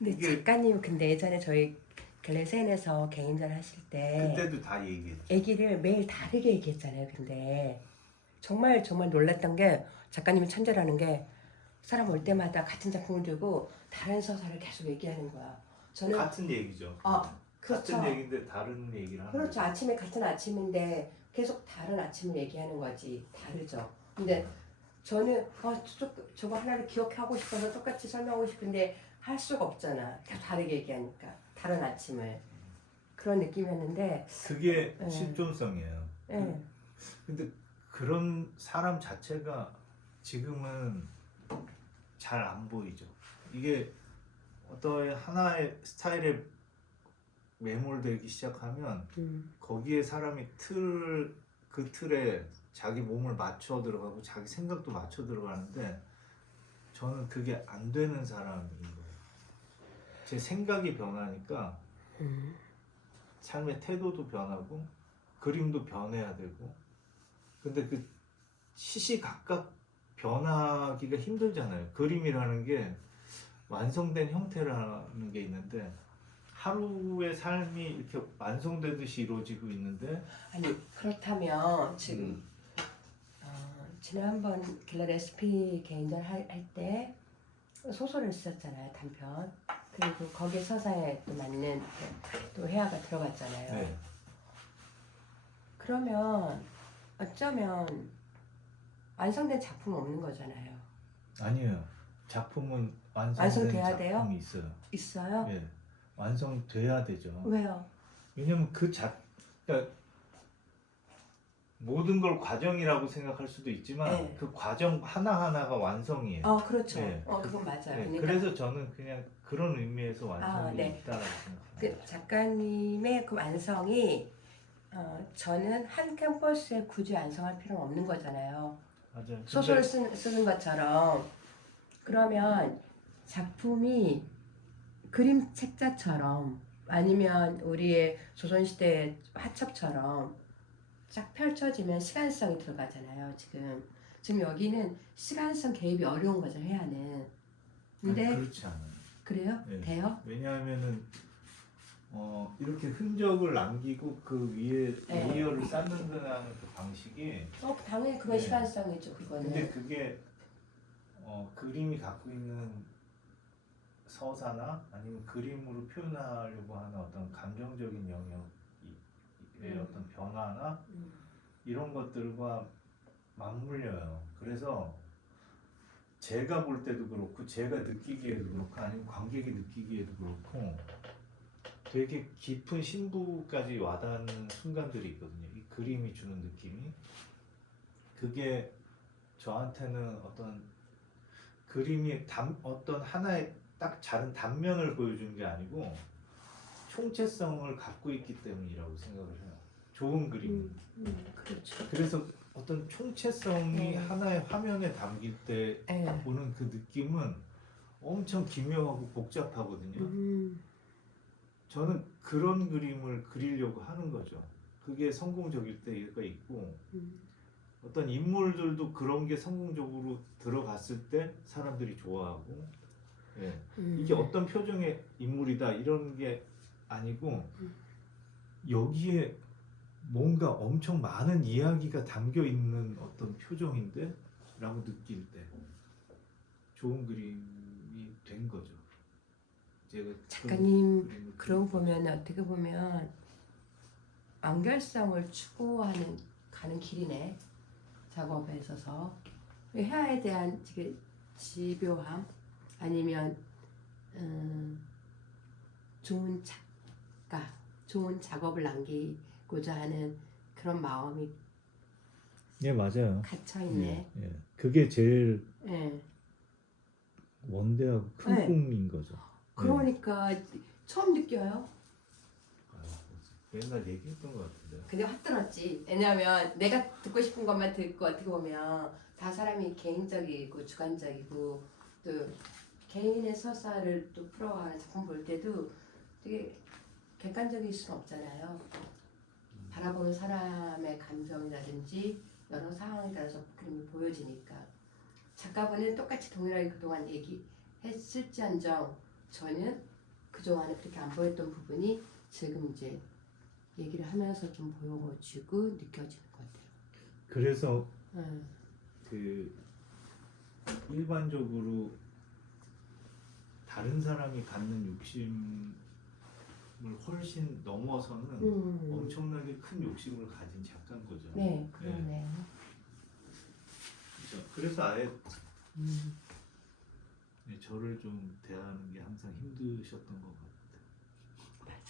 근데 이게- 작가님 근데 예전에 저희 글래센에서 개인전 하실 때 그때도 다 얘기했죠. 얘기를 매일 다르게 얘기했잖아요. 근데 정말 정말 놀랐던 게 작가님이 천재라는 게 사람 올 때마다 같은 작품을 들고 다른 서사를 계속 얘기하는 거야. 저는 같은 얘기죠. 아, 그렇죠. 같은 얘기인데 다른 얘기를 하는 그렇죠. 거죠. 아침에 같은 아침인데 계속 다른 아침을 얘기하는 거지. 다르죠. 근데 저는 아, 저, 저거 하나를 기억하고 싶어서 똑같이 설명하고 싶은데 할 수가 없잖아. 계속 다르게 얘기하니까. 다른 아침을. 그런 느낌이었는데, 그게 네. 실존성이에요. 예. 근데 그런 사람 자체가 지금은 잘 안 보이죠. 이게 어떤 하나의 스타일에 매몰되기 시작하면 음, 거기에 사람이 틀, 그 틀에 자기 몸을 맞춰 들어가고 자기 생각도 맞춰 들어가는데 저는 그게 안 되는 사람인 거예요. 제 생각이 변하니까 음. 삶의 태도도 변하고 그림도 변해야 되고 근데 그 시시각각 변하기가 힘들잖아요. 그림이라는 게 완성된 형태라는 게 있는데 하루의 삶이 이렇게 완성되듯이 이루어지고 있는데 아니, 그렇다면 지금 음, 어, 지난번 길러 레시피 개인전 할 때 소설을 썼잖아요 단편 그리고 거기에 서사에 또 맞는 또 회화가 들어갔잖아요 네. 그러면 어쩌면 완성된 작품 없는 거잖아요 아니에요. 작품은 완성된 완성돼야 작품이? 있어요. 있어요? 예, 완성돼야 되죠. 왜요? 왜냐면 그 자, 그러니까 모든 걸 과정이라고 생각할 수도 있지만 네. 그 과정 하나 하나가 완성이에요. 어 그렇죠 네. 어 그건 맞아요 네, 그러니까 그래서 저는 그냥 그런 의미에서 완성이 아, 네. 있다라고 생각합니다. 그 작가님의 그 완성이 어, 저는 한 캠퍼스에 굳이 완성할 필요는 없는 거잖아요 맞아요. 근데 소설을 쓰, 쓰는 것처럼 그러면 작품이 그림 책자처럼 아니면 우리의 조선시대 화첩처럼 쫙 펼쳐지면 시간성이 들어가잖아요 지금 지금 여기는 시간성 개입이 어려운 거죠 해야는 근데 아니, 그렇지 않아요. 그래요? 네. 돼요? 왜냐하면은 어, 이렇게 흔적을 남기고 그 위에 네. 레이어를 쌓는 다는 그 방식이 어 당연히 그건 네. 시간성이죠 그거는 근데 그게 어, 그림이 갖고 있는 서사나 아니면 그림으로 표현하려고 하는 어떤 감정적인 영역 의 음. 어떤 변화나 음. 이런 것들과 맞물려요. 그래서 제가 볼 때도 그렇고 제가 느끼기에도 그렇고 아니면 관객이 느끼기에도 그렇고 되게 깊은 신부까지 와닿는 순간들이 있거든요. 이 그림이 주는 느낌이 그게 저한테는 어떤 그림이 단, 어떤 하나의 딱 작은 단면을 보여주는 게 아니고 총체성을 갖고 있기 때문이라고 생각을 해요. 좋은 그림. 음, 음, 그렇죠 그래서 어떤 총체성이 네. 하나의 화면에 담길 때 네. 보는 그 느낌은 엄청 기묘하고 복잡하거든요. 음, 저는 그런 그림을 그리려고 하는 거죠. 그게 성공적일 때가 있고 음. 어떤 인물들도 그런 게 성공적으로 들어갔을 때 사람들이 좋아하고 예. 음. 이게 어떤 표정의 인물이다 이런 게 아니고 음. 여기에 뭔가 엄청 많은 이야기가 담겨 있는 어떤 표정인데 라고 느낄 때 좋은 그림이 된 거죠. 제가 그런 작가님 그러고 보면 어떻게 보면 완결성을 추구하는 가는 길이네 작업에 있어서 회화에 대한 지금 집요함 아니면 음, 좋은 작가 좋은 작업을 남기고자 하는 그런 마음이 예 맞아요. 갇혀 있네. 예, 그게 제일 예. 원대하고 큰 네. 꿈인 거죠. 그러니까 처음 느껴요. 아, 옛날 얘기했던 것 같은데. 근데 확 들었지. 왜냐면 내가 듣고 싶은 것만 듣고 어떻게 보면 다 사람이 개인적이고 주관적이고 또 개인의 서사를 또 풀어가는 작품 볼 때도 되게 객관적일 수는 없잖아요. 바라보는 사람의 감정이라든지 여러 상황에 따라서 그림이 보여지니까 작가분은 똑같이 동일하게 그동안 얘기했을지언정 저는 그동안에 그렇게 안 보였던 부분이 지금 이제 얘기를 하면서 좀 보여지고 느껴지는 것 같아요. 그래서 음. 그 일반적으로 다른 사람이 갖는 욕심 을 훨씬 넘어서는 음. 엄청나게 큰 욕심을 가진 작가인 거죠. 네, 그러네. 그렇죠. 그래서 아예 음. 네, 저를 좀 대하는 게 항상 힘드셨던 것 같아요.